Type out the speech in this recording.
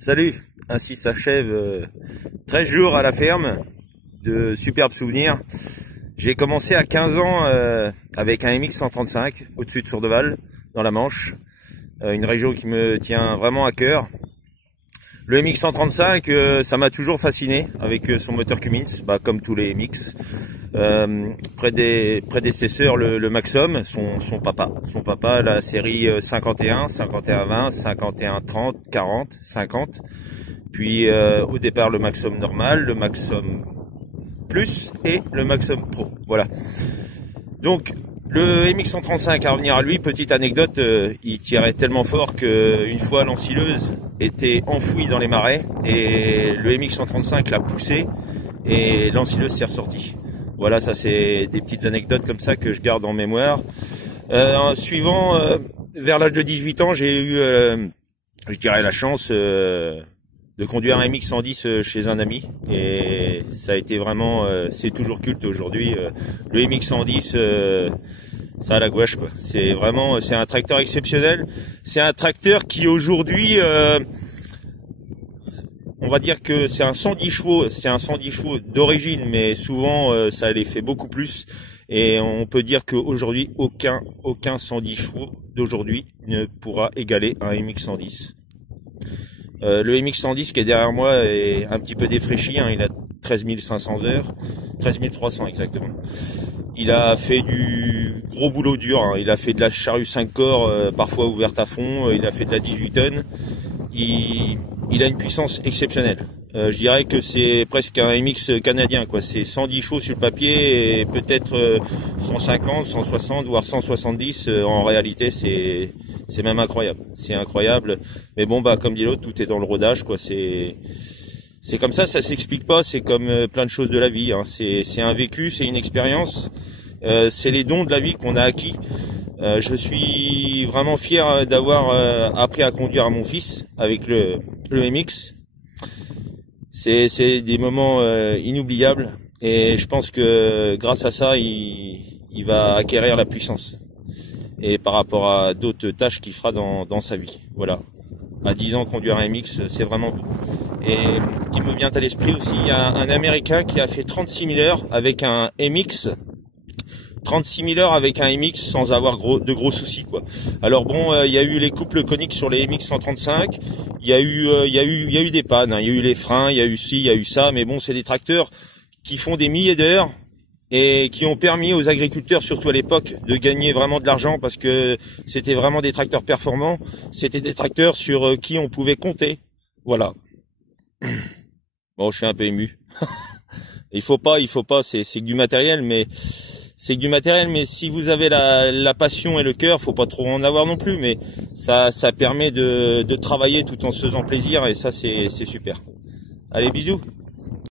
Salut, ainsi s'achève 13 jours à la ferme, de superbes souvenirs. J'ai commencé à 15 ans avec un MX 135 au-dessus de Sourdeval, dans la Manche, une région qui me tient vraiment à cœur. Le MX 135, ça m'a toujours fasciné avec son moteur Cummins, comme tous les MX. Près des prédécesseurs, le Maxum, son papa, la série 51, 51-20, 51-30, 40, 50. Puis au départ le Maxum normal, le Maxum Plus et le Maxum Pro. Voilà. Donc le MX 135, à revenir à lui, petite anecdote, il tirait tellement fort qu'une fois l'ensileuse était enfouie dans les marais et le MX 135 l'a poussé et l'ensileuse s'est ressortie. Voilà, ça c'est des petites anecdotes comme ça que je garde en mémoire. Suivant, vers l'âge de 18 ans, j'ai eu, je dirais, la chance de conduire un MX 110 chez un ami. Et ça a été vraiment, c'est toujours culte aujourd'hui. Le MX 110, ça a la gouache, quoi. C'est vraiment, c'est un tracteur exceptionnel. C'est un tracteur qui aujourd'hui... on va dire que c'est un 110 chevaux d'origine, mais souvent ça les fait beaucoup plus. Et on peut dire qu'aujourd'hui, aucun 110 chevaux d'aujourd'hui ne pourra égaler un MX 110. Le MX 110 qui est derrière moi est un petit peu défraîchi, hein, il a 13 500 heures, 13 300 exactement. Il a fait du gros boulot dur, hein. Il a fait de la charrue 5 corps, parfois ouverte à fond, il a fait de la 18 tonnes. Il a une puissance exceptionnelle. Je dirais que c'est presque un MX canadien, quoi. C'est 110 chevaux sur le papier et peut-être 150, 160, voire 170. En réalité, c'est même incroyable. C'est incroyable. Mais bon, comme dit l'autre, tout est dans le rodage, quoi. C'est comme ça s'explique pas. C'est comme plein de choses de la vie, hein. C'est un vécu, c'est une expérience. C'est les dons de la vie qu'on a acquis. Je suis vraiment fier d'avoir appris à conduire à mon fils avec le MX. C'est des moments inoubliables et je pense que grâce à ça, il va acquérir la puissance. Et par rapport à d'autres tâches qu'il fera dans sa vie. Voilà. À 10 ans, conduire un MX, c'est vraiment beau. Et qui me vient à l'esprit aussi, il y a un Américain qui a fait 36 000 heures avec un MX. 36 000 heures avec un MX sans avoir de gros soucis, quoi. Alors bon, il y a eu les couples coniques sur les MX 135, il y a eu des pannes, hein. Il y a eu les freins, il y a eu ci, il y a eu ça, mais bon, c'est des tracteurs qui font des milliers d'heures et qui ont permis aux agriculteurs, surtout à l'époque, de gagner vraiment de l'argent parce que c'était vraiment des tracteurs performants, c'était des tracteurs sur qui on pouvait compter. Voilà. Bon, je suis un peu ému. Il faut pas, c'est que du matériel, mais si vous avez la passion et le cœur, faut pas trop en avoir non plus, mais ça permet de travailler tout en se faisant plaisir et ça c'est super. Allez, bisous.